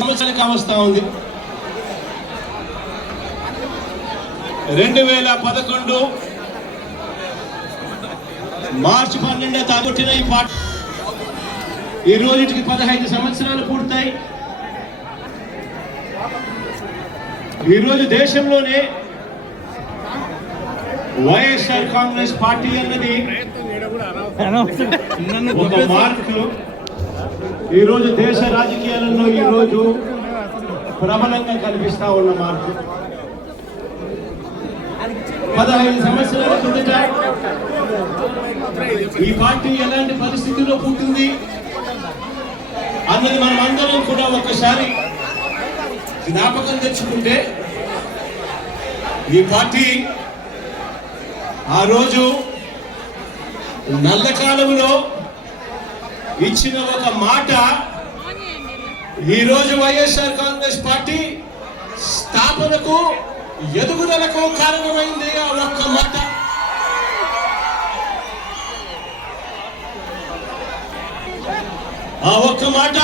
సంవత్సరాలు కావస్తా ఉంది. 2011 మార్చి 12 తాగొట్టిన ఈ పాట ఈ రోజుకి 15 సంవత్సరాలు పూర్తయి. ఈరోజు దేశంలోనే వైఎస్ఆర్ కాంగ్రెస్ పార్టీ అన్నది ఒక మార్కు. ఈరోజు దేశ రాజకీయాలలో ఈరోజు ప్రబలంగా కనిపిస్తా ఉన్న మార్పు. 15 సంవత్సరాల కిందట ఈ పార్టీ ఎలాంటి పరిస్థితుల్లో పుట్టింది అన్నది మనం అందరం కూడా ఒకసారి జ్ఞాపకం తెచ్చుకుంటే, ఈ పార్టీ ఆ రోజు నల్లకాలంలో ఇచ్చిన ఒక మాట ఈరోజు వైఎస్ఆర్ కాంగ్రెస్ పార్టీ స్థాపనకు ఎదుగుదలకు కారణమైంది. ఆ ఒక్క మాట. ఆ ఒక్క మాట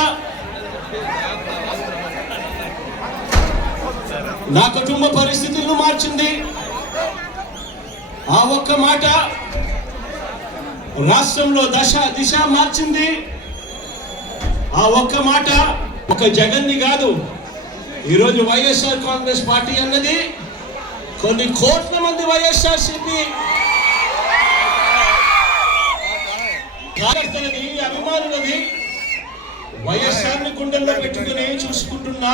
నా కుటుంబ పరిస్థితులను మార్చింది. ఆ ఒక్క మాట రాష్ట్రంలో దిశ మార్చింది. ఆ ఒక్క మాట ఒక జగన్ని కాదు, ఈరోజు వైఎస్ఆర్ కాంగ్రెస్ పార్టీ అన్నది కొన్ని కోట్ల మంది వైఎస్ఆర్సీపీ కార్యకర్తలది, అభిమానులది వైఎస్ఆర్ని గుండెల్లో పెట్టుకుని చూసుకుంటున్నా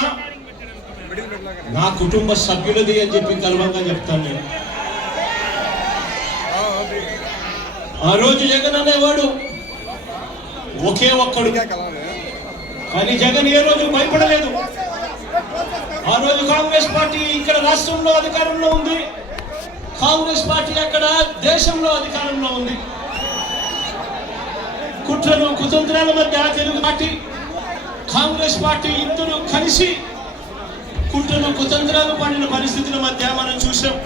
నా కుటుంబ సభ్యులది అని చెప్పి గర్వంగా చెప్తాను నేను. ఆ రోజు జగన్ అనేవాడు ఒకే ఒక్కడు, కానీ జగన్ ఏ రోజు భయపడలేదు. ఆ రోజు కాంగ్రెస్ పార్టీ ఇక్కడ రాష్ట్రంలో అధికారంలో ఉంది, కాంగ్రెస్ పార్టీ అక్కడ దేశంలో అధికారంలో ఉంది. కుట్రలు కుతంత్రాల మధ్య తెలుగు పార్టీ కాంగ్రెస్ పార్టీ ఇద్దరు కలిసి కుట్రలు కుతంత్రాలు పడిన పరిస్థితుల మధ్య మనం చూసాం.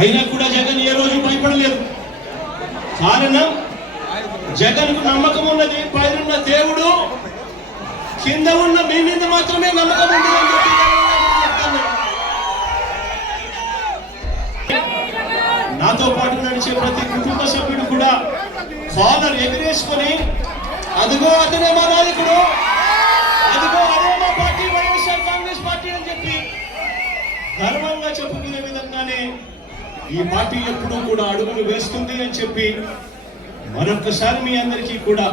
అయినా కూడా జగన్ ఏ రోజు భయపడలేదు. కారణం, జగన్కు నమ్మకం ఉన్నది. పైనున్న దేవుడు కింద ఉన్న మీ మీద మాత్రమే నమ్మకం ఉంది అని చెప్పి నాతో పాటు నడిచే ప్రతి కుటుంబ సభ్యుడు కూడా ఫాదర్ ఎగిరేసుకొని అదిగో అతనే మా నాయకుడు, అదిగో అదే మా పార్టీ వైఎస్ఆర్ కాంగ్రెస్ పార్టీ అని చెప్పి గర్వంగా చెప్పుకునే విధంగానే ఈ పార్టీ ఎప్పుడూ కూడా అడుగులు వేస్తుంది అని చెప్పి మరొకసారి మీ అందరికీ కూడా